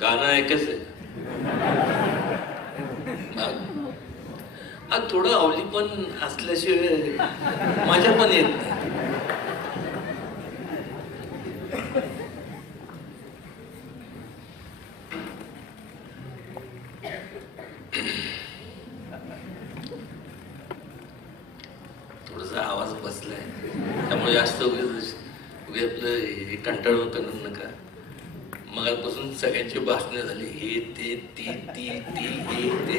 गाणं ऐकच आहे. थोडं आवली पण असल्याशिवाय मजा पण येत नाही. थोडासा आवाज बसलाय. त्यामुळे जास्त उगे उगी आपलं हे कंटाळून करू नका. मगापासून सगळ्यांची भाषणं झाली. हे ते ती ती ती हे ते.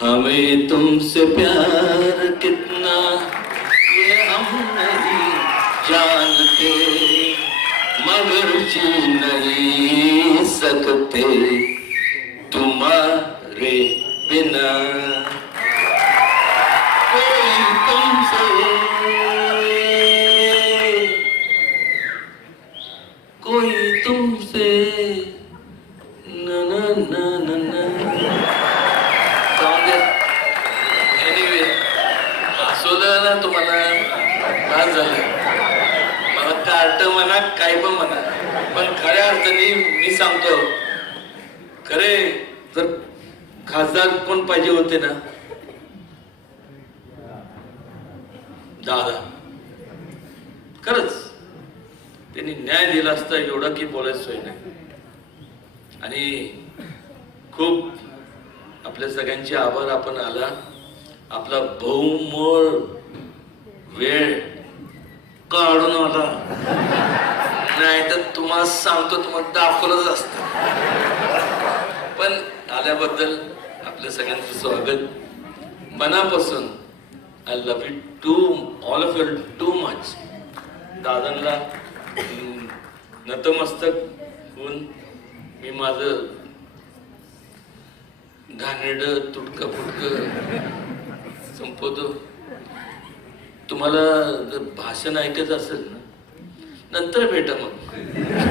हमें तुमसे प्यार कितना? ये हम नहीं जानते मगर जी नहीं सकते। तुम्हारे बिना तुमसे। न न न एनिवे असोलं तुम्हाला त्रास झालं. मला कार्ट म्हणा काय पण म्हणा. पण खऱ्या अर्थाने मी सांगतो खरे जर खासदार कोण पाहिजे होते ना? दादा. खरंच. त्यांनी न्याय दिला असता एवढं की बोलायचं सोय नाही. आणि खूप आपल्या सगळ्यांचे आभार आपण आला. आपला बहुमोळ वेळ काढून आला. नाही तर तुम्हाला सांगतो तुम्हाला दाखवलंच असत. पण आल्याबद्दल आपल्या सगळ्यांचं स्वागत. मनापासून I love it to all of your too much दादांना नतमस्तक होऊन मी माझं घाणेड तुटकं फुटकं संपवतो. तुम्हाला जर भाषण ऐकायचं असेल ना नंतर भेटा मग.